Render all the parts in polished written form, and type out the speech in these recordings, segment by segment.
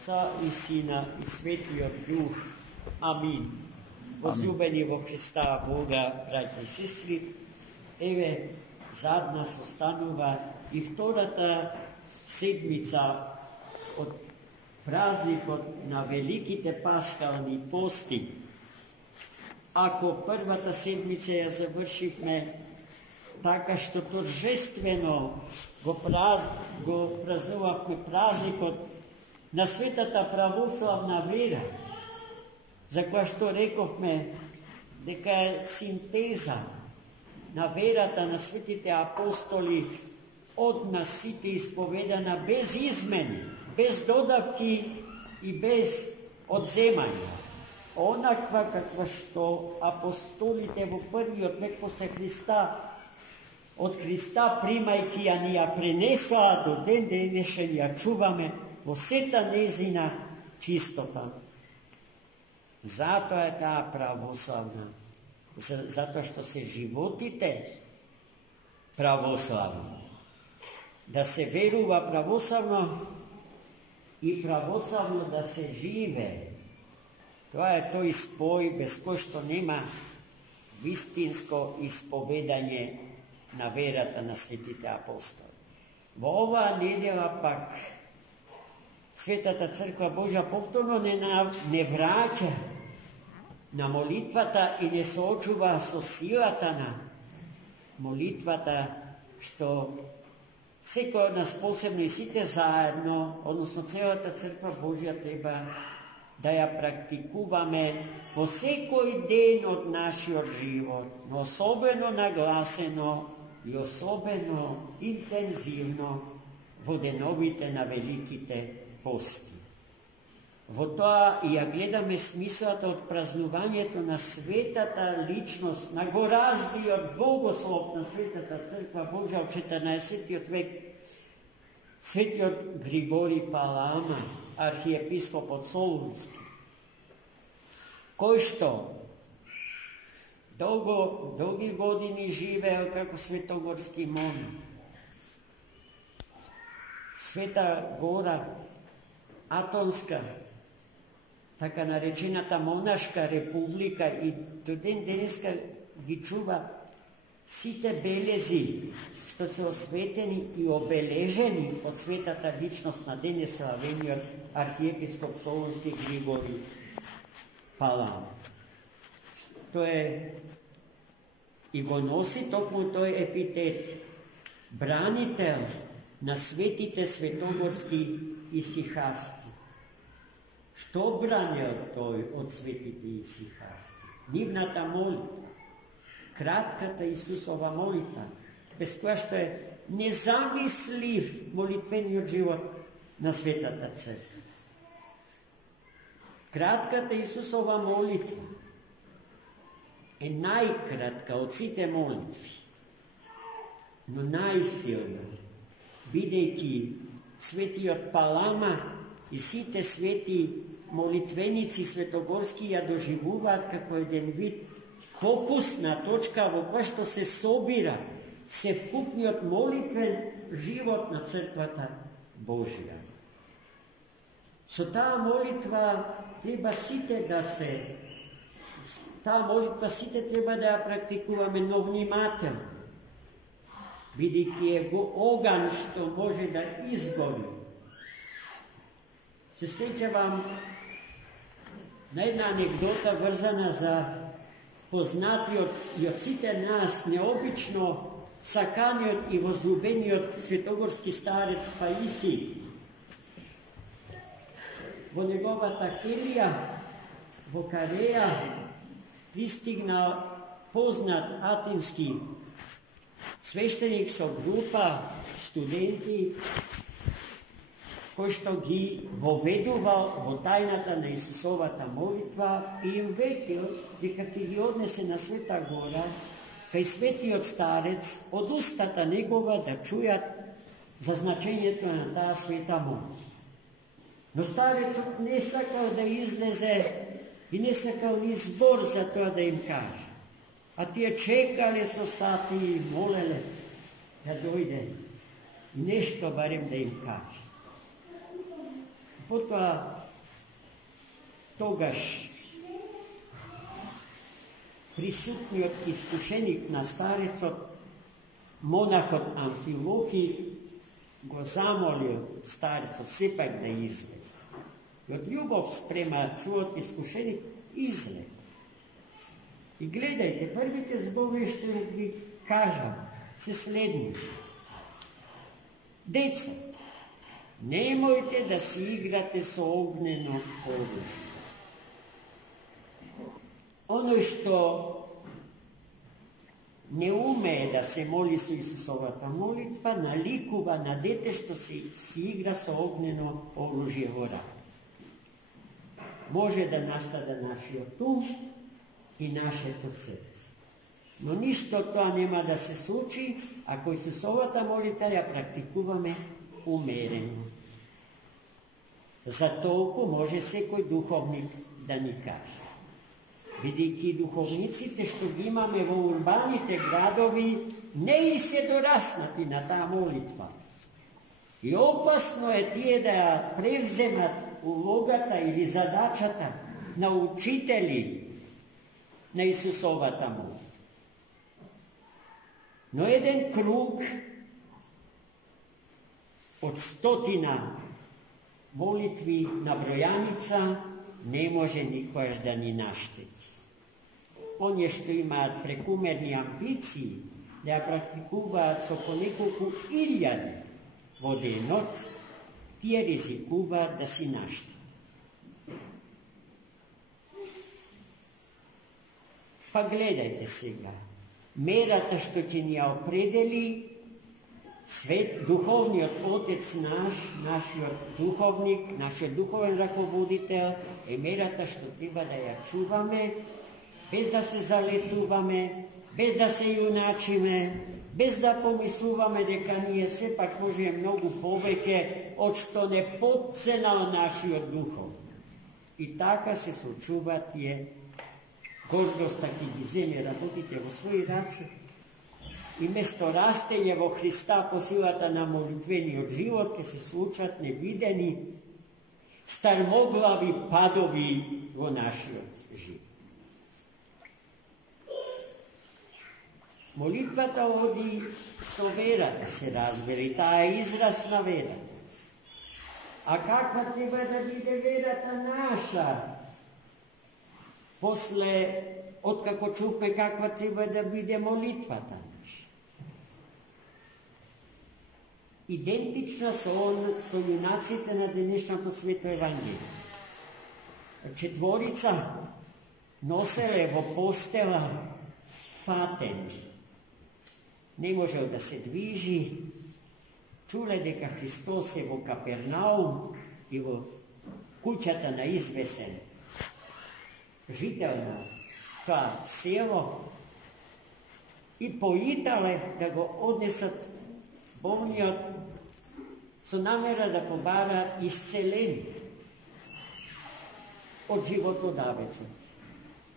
Отца и Сина и Светиот Дух. Амин. Возлюбени во Христа Бога, браќа и сестри, еве зад нас останува и втората седмица од празникот на великите пасхални пости. Ако првата седмица ја завршивме така што торжествено го празнувавме празникот на светата православна вера, за која што рековме дека е синтеза на верата на светите апостоли од нас сите исповедана без измени, без додавки и без одземања. Онаква каква што апостолите во првиот век после Христа, од Христа примајки ја ни ја пренесоа до ден денешен, ја чуваме во сета незина чистота. Затоа е таа православна, затоа што се животите православни. Да се верува православно и православно да се живе. Тоа е тој спој без кој што нема вистинско исповедање на верата на светите апостоли. Во оваа недела пак Светата Црква Божја повторно не враќа на молитвата и не соочува со силата на молитвата, што секој од нас посебно и сите заедно, односно целата Црква Божја треба да ја практикуваме во секој ден од нашиот живот, но особено нагласено и особено интензивно во деновите на великите пости. Во тоа и ја гледаме смислата од празнувањето на светата личност, на гораздиот богослов на Светата Црква Божја од 14. век, светиот Григорий Палама, архиепископот Солунски, кој што долги години живеел како светогорски монах. Света гора Атонска, така наречената монашка република, и до ден денеска ги чува сите белези што се осветени и обележени од светата личност на денес славениот архиепископ Солунски Григорий Палама. Тој е и го носи токму тој епитет бранител на светите светогорски исихасти. Што бранил тој од светите исихасти? Нивната молитва, кратката Исусова молитва, без која што е незамислив молитвениот живот на Светата Црква. Кратката Исусова молитва е најкратка од сите молитви, но најсилна, бидејќи светиот Палама и сите свети молитвеници светогорски ја доживуваат како еден вид фокусна точка во која што се собира севкупниот молитвен живот на Црквата Божја. Со таа молитва треба сите треба да ја практикуваме, но внимателно, бидејќи е го оган што може да изгори. Се сеќавам на една анекдота врзана за познатиот и од сите нас необично саканиот и возлюбениот светогорски старец Паисий. Во неговата келија во Кареја пристигнал познат атински свештеник со група студенти, кој што ги воведувал во тајната на Исусовата молитва и им ветил дека ќе ги однесе на Света гора кај светиот старец од устата негова да чујат за значењето на таа света молитва. Но старецот не сакал да излезе и не сакал ни збор за тоа да им каже. А тие чекале со сати и молеле да дојде нешто барем да им каже. Потоа тогаш присутниот искушеник на старецот, монахот Амфилохи, го замолил старецот сепак да излезе. И од љубов спрема својот искушеник излезе. И гледајте, првите зборови што ви кажам се следни. Деца, немојте да си играте со огнено оружје. Оној што не умее да се моли со Исусовата молитва, наликува на дете што си игра со огнено оружје во рака. Може да настада нашиот ум и нашето срце. Но ништо тоа нема да се случи ако Исусовата молитва ја практикуваме умерено. За толку може секој духовник да ни каже. Бидејќи духовниците што ги имаме во урбаните градови не и се дораснати на таа молитва. И опасно е тие да ја превземат улогата или задачата на учители на Исусовата молитва. Но еден круг од 100 молитви на бројаница не може никојаш да ни наштети. Оние што имаат прекумерни амбиции да ја практикуваат со по неколку илјади во денот, тие ризикуваат да си наштетат. Па гледајте сега, мерата што ќе ни ја определи свет, духовниот отец наш, нашиот духовник, нашиот духовен раководител, е мерата што треба да ја чуваме, без да се залетуваме, без да се јуначиме, без да помислуваме дека ние сепак можеме многу повеќе од што не потценал нашиот духовник. И така се сочува тие гордоста ќе ги земе работите во своји раце. И место растење во Христа по силата на молитвениот живот ќе се случат невидени стармоглави падови во нашиот живот. Молитвата оди со верата, се разбери, таа е израз на верата. А каква треба да биде верата наша? После, откако чувме каква треба да биде молитвата наша. Идентична со јунаците на денешното свето Евангелие. Четворица носеле во постела фатен. Не можел да се движи, чуле дека Христос е во Капернаум и во куќата на извесен жител на тоа село и поитале да го однесат болниот со намера да побараат исцеление од животодавецот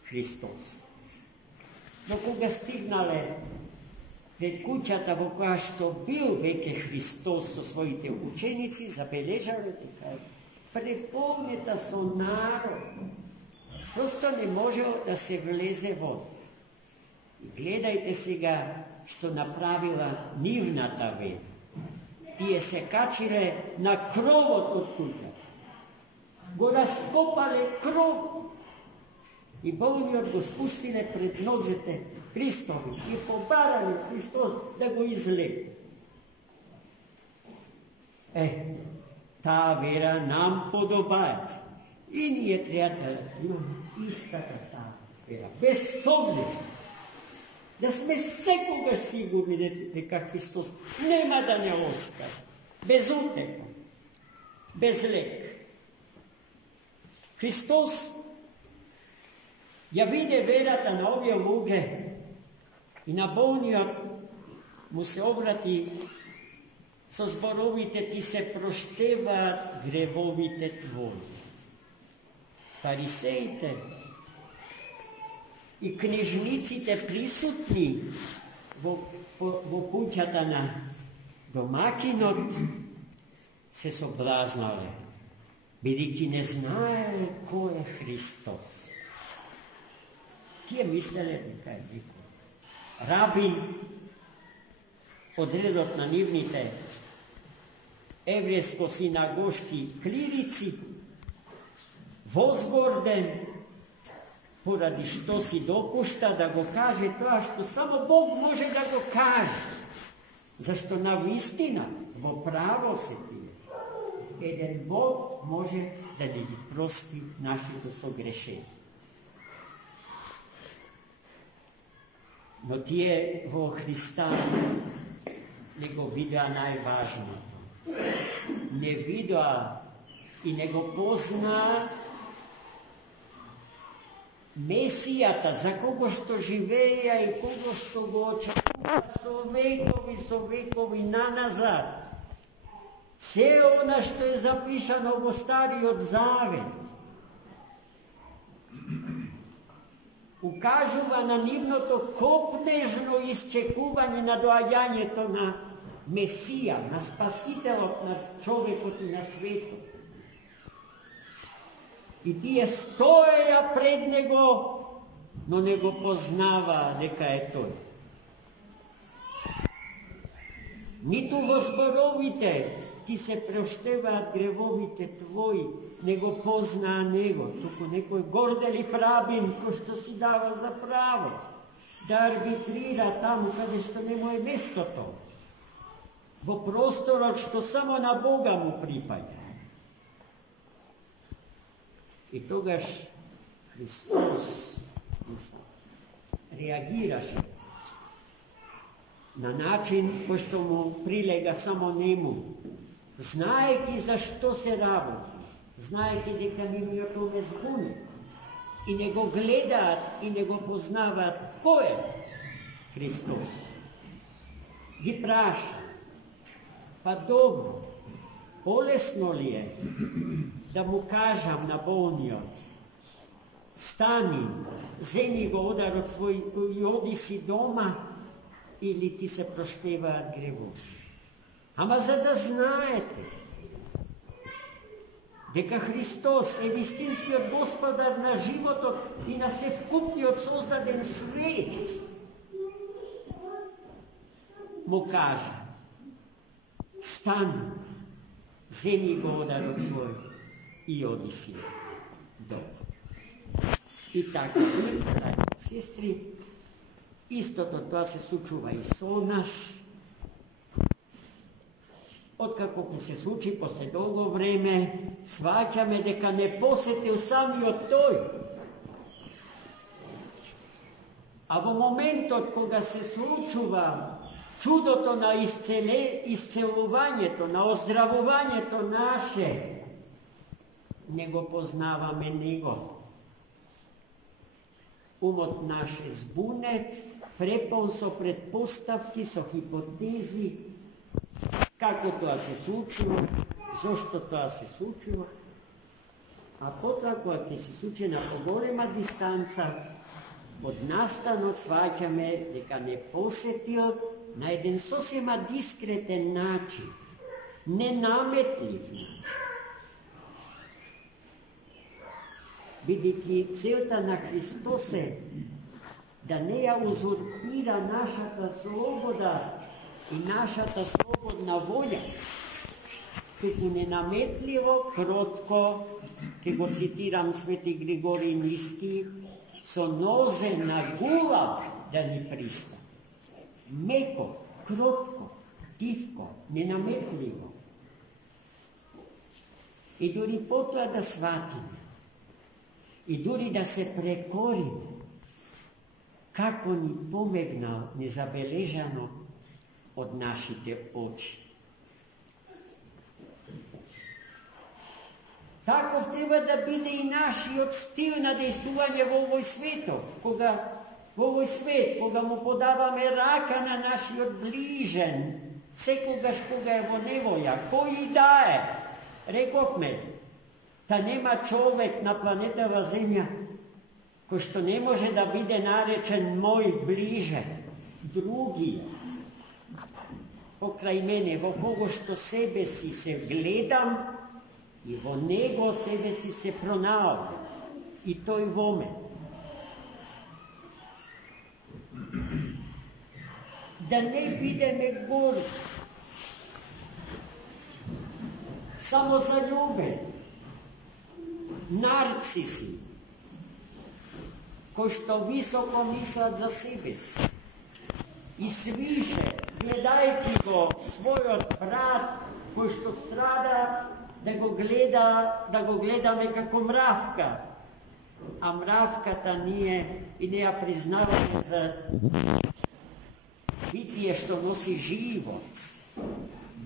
Христос. Но кога стигнале пред куќата во која што бил веќе Христос со своите ученици, забележале дека преполнета со народ. Просто не можел да се влезе во. И гледајте сега што направила нивната вера. Тие се качиле на кровот од куќата. Го раскопале кров. И болниот го спустиле пред нозете Христови и побарали Христос да го излезе. Таа вера нам подобајат. И ние треба да имаме истата таа вера. Без сомнеж. Да сме секогаш сигурни дека Христос нема да не остави. Без утека. Без лек. Христос ја виде верата на овие луѓе и на болниот му се обрати со зборовите: ти се проштеваат гревовите твои. Фарисеите и книжниците присутни во куќата на домакинот се соблазнале бидејќи не знаеле кој е Христос. Тие мислеле дека е некој рабин од редот на нивните еврејско-синагошки клирици, возгорден, поради што си допушта да го каже тоа што само Бог може да го каже. Зашто на вистина, во право се тие. Еден Бог може да ни ги прости нашите согрешени. Но тие во Христа не го видоа најважното. Не видоа и не го познаа Месијата, за кого што живеја и кого што го очекува со векови наназад. Се она што е запишано во Стариот Завет укажува на нивното копнежно исчекување на доаѓањето на Месија, на Спасителот на човекот и на светот. И тие стоеја пред него, но не го познаваа дека е тој. Ниту во зборовите ти се прештеваат гревовите твои, не го познаа него, туку некој горделив рабин кој што си дава за право да арбитрира таму каде што не му е местото, во просторот што само на Бога му припаѓа. И тогаш Христос реагираше на начин кој што му прилега само нему, знаејќи за што се работи, знаејќи дека нивниот ум е збунет и не го гледаат и не го познаваат кој е Христос. Ги праша, па добро, полесно ли е да му кажам на болниот, стани, земи го ударот свој и оди си дома, или ти се проштеваат гревови. Ама за да знаете дека Христос е вистинскиот Господар на животот и на севкупниот создаден свет, му кажа, стани, земи го ударот свој и оди си дома. И така, сестри, истото тоа се случува и со нас. Откако ќе се случи после долго време, сваќаме дека не посетил самиот тој. А во моментот кога се случува чудото на исцелувањето, на оздравувањето наше, не го познаваме него. Умот наш е збунет, препон со предпоставки, со хипотези, како тоа се случува, зошто тоа се случува, а потоа кога ќе се случи на поголема дистанца, од настанот сваќаме дека не посетил на еден сосема дискретен начин, ненаметлив начин. Бидејќи целта на Христос е да не ја узурпира нашата слобода и нашата слободна волја, туку ненаметливо, кротко, ќе го цитирам Свети Григорий Ниски, со нозе на гулав да ни пристане. Меко, кротко, тивко, ненаметливо. И дури потоа да сватиме, и дури да се прекориме, како ни помегнал незабележано од нашите очи. Таков треба да биде и нашиот стил на действување во овој светот, кога му подаваме рака на нашиот ближен, секогаш кога е во невоја, кој и да е. Рековме, та нема човек на планетава Земја кој што не може да биде наречен мој ближен, другиот. Покрај мене, во кого што себе си се гледам И во него себе си се пронаоѓа. И тој во мене. Да не бидеме горди, само заљубени, нарциси, кои што високо мислат за себе си. И свише, гледајќи го својот брат, кој што страда, да го гледаме како мравка. А мравката ние и не ја признаваме за битие што носи живот.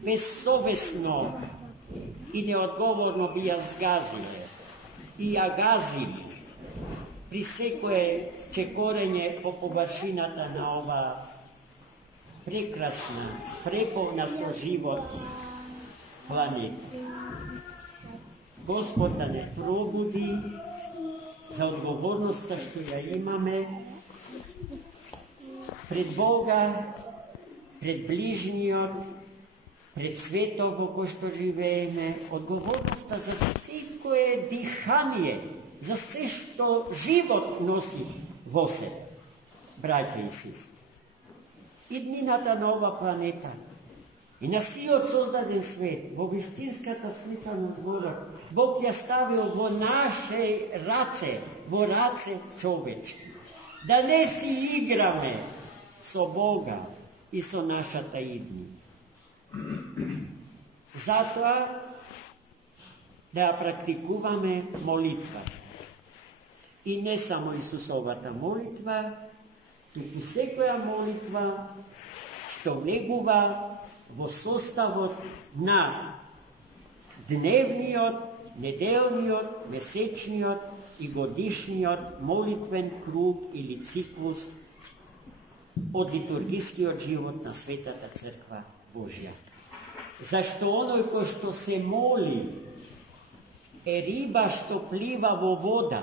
Безсовесно и неодговорно би ја згазиле. И ја газили при секое чекорење по површината на ова прекрасна, преполна со живот планета. Господ да не пробуди за одговорноста што ја имаме пред Бога, пред ближниот, пред светот во кој што живееме, одговорноста за секое дихание, за се што живот носи во себе, браќа и сестри. Иднината на ова планета и на сиот создаден свет, во вистинската смисла на зборот, Бог ја ставил во наше раце, во раце човечки. Да не си играме со Бога и со нашата иднина. Затоа да ја практикуваме молитва. И не само Исусовата молитва, туку секоја молитва што влегува во составот на дневниот, неделниот, месечниот и годишниот молитвен круг или циклус од литургискиот живот на Светата Црква Божја. Зашто оној кој што се моли е риба што плива во вода,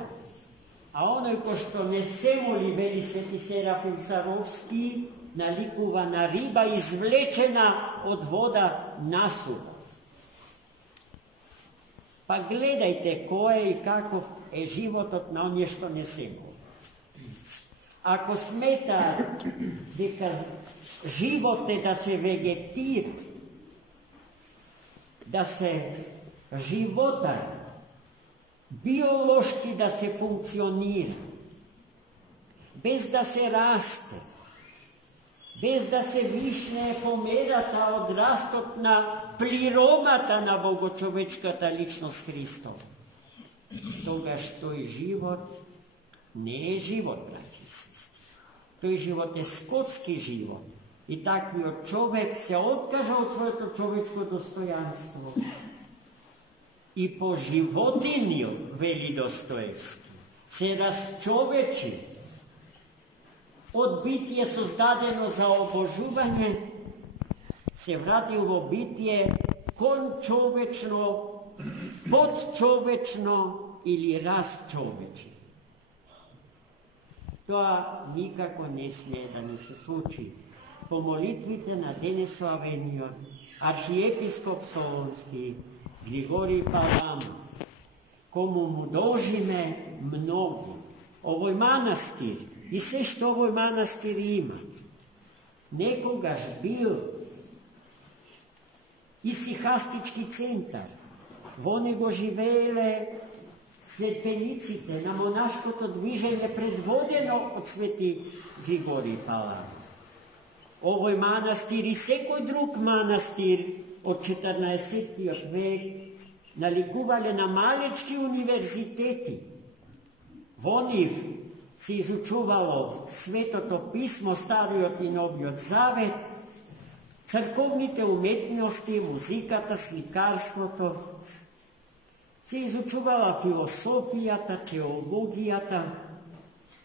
а оној кој што не се моли, вели Свети Серафим Саровски, наликува на риба извлечена од вода насува. Па гледајте кој и каков е животот на оние што не се моли. Ако смета дека живот е да се вегетира, да се живота, биолошки да се функционира, без да се расте, без да се вишне померата од растот на плиромата на богочовечката личност Христов, тогаш тој живот не е живот, браќи и сестри. Тој живот е скотски живот. И таквиот човек се откажа од своето човечко достојанство. И по животиниот, вели Достоевски, се расчовечи од битие создадено за обожување, се вратил во битие кончовечно, подчовечно или расчовечно. Тоа никако не смее да не се случи. По молитвите на денеславениот архиепископ Солонски Григорий Палама, кому му должиме многу. Овој манастир и се што овој манастир има, некогаш бил исихастички центар. Во него живееле светениците на монашкото движење предводено од Свети Григорий Палама. Овој манастир и секој друг манастир од 14 век наликувале на малечки универзитети. Во нив се изучувало Светото писмо, Стариот и Новиот Завет, црковните уметности, музиката, сликарството, се изучувала философијата, теологијата,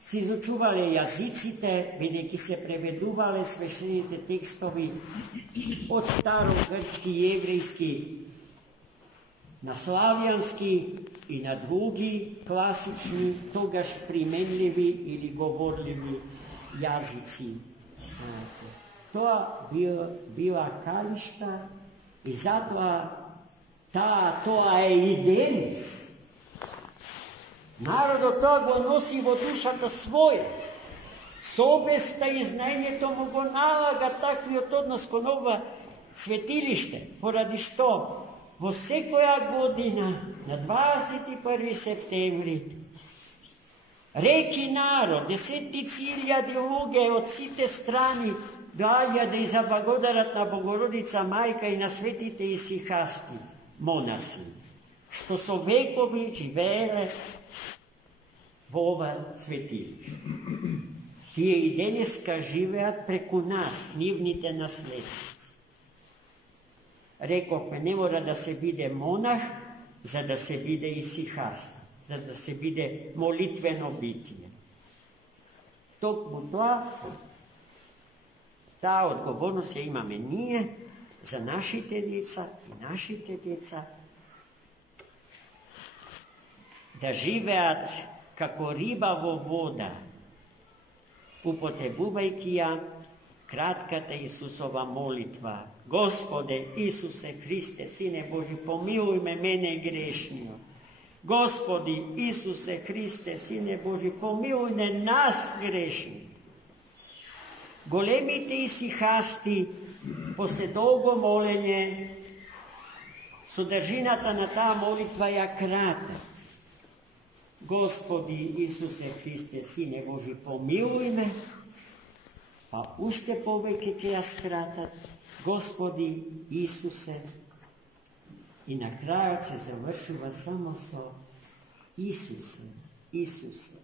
се изучувале јазиците, бидејќи се преведувале свештените текстови од старогрчки и еврејски на славјански и на други класични, тогаш применливи или говорливи јазици. Тоа била калишта и затоа тоа е и денес. Народот тоа го носи во душата своја. Совеста и знаењето му го налага таквиот однос кон ова светилиште, поради што во секоја година на 21 септември реки народ, десетици илјади луѓе од сите страни доаѓа да ја заблагодарат на Богородица Мајка и на светите исихасти, монаси, што со векови живееле во ова светилиште. Тие и денеска живеат преку нас, нивните наследници. Рекохме, не мора да се биде монах, за да се биде исихаст, за да се биде молитвено битие. Токму тоа, таа одговорност ја имаме ние за нашите деца и нашите деца да живеат како риба во вода, употребувајќи ја кратката Исусова молитва: Господе Исусе Христе, Сине Божи, помилуј ме, мене грешниот. Господи Исусе Христе, Сине Божи, помилуј не нас грешни. Големите исихасти, после долго молење, содржината на таа молитва ја кратат. Господи Исусе Христе, Сине Божи, помилуј ме, па уште повеќе ќе ја скратат: Господи Исусе, и на крајот се завршува само со Исусе, Исусе,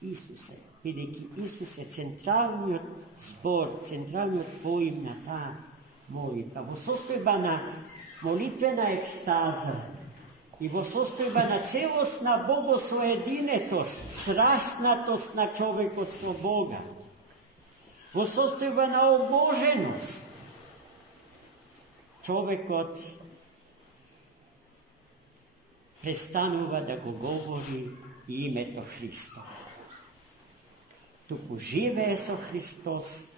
Исусе, бидејќи Исус е централниот збор, централниот поим на таа молитва. Во состојба на молитвена екстаза и во состојба на целосна богосоединетост, сраснатост на човекот со Бога, во состојба на обоженост, човекот престанува да го говори името Христо. Туку живее со Христос,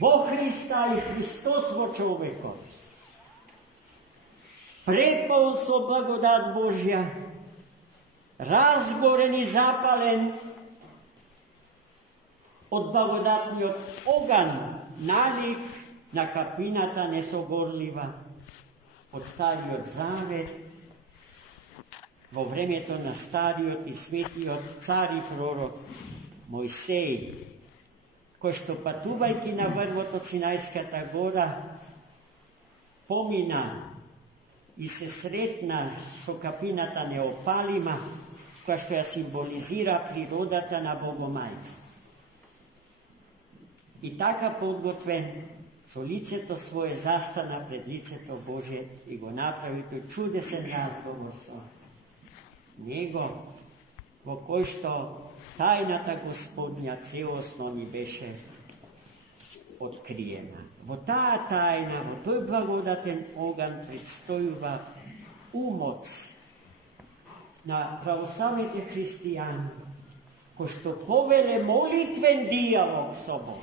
во Христа и Христос во човекот. Препол со благодат Божја, разгорен и запален од благодатниот оган, налик на капината несогорлива од Стариот Завет, во времето на Стариот и Светиот цар и пророк Мојсеј, кој што патувајќи на врвот од Синајската гора, помина и се сретна со капината неопалима, која што ја символизира природата на Богомајка. И така подготвен, со лицето свое застана пред лицето Божие и го направи тој чудесен разговор со Него, во кој што тајната Господња целосно ни беше откриена. Во таа тајна, во тој благодатен оган предстојува умот на православните христијани, кој што повеле молитвен диалог со Бог.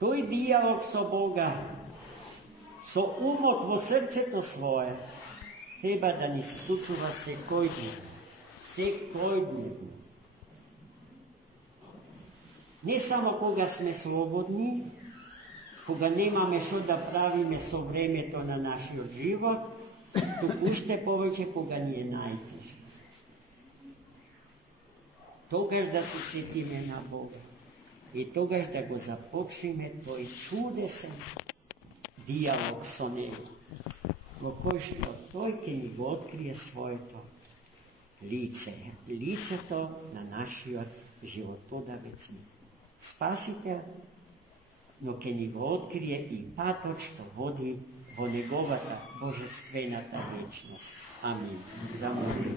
Тој диалог со Бога, со умот во срцето свое, треба да ни се случува секој ден. Не само кога сме слободни, кога немаме што да правиме со времето на нашиот живот, туку уште повеќе кога ни е најтежко. Тогаш да се сетиме на Бога и тогаш да го започнеме тој чудесен диалог со Него, во кој што тој ќе ни го открие своето лице, лицето на нашиот животодавец, Спасител, но ќе ни го открие и патот што води во Неговата божествената вечност. Амин. Замолуваме.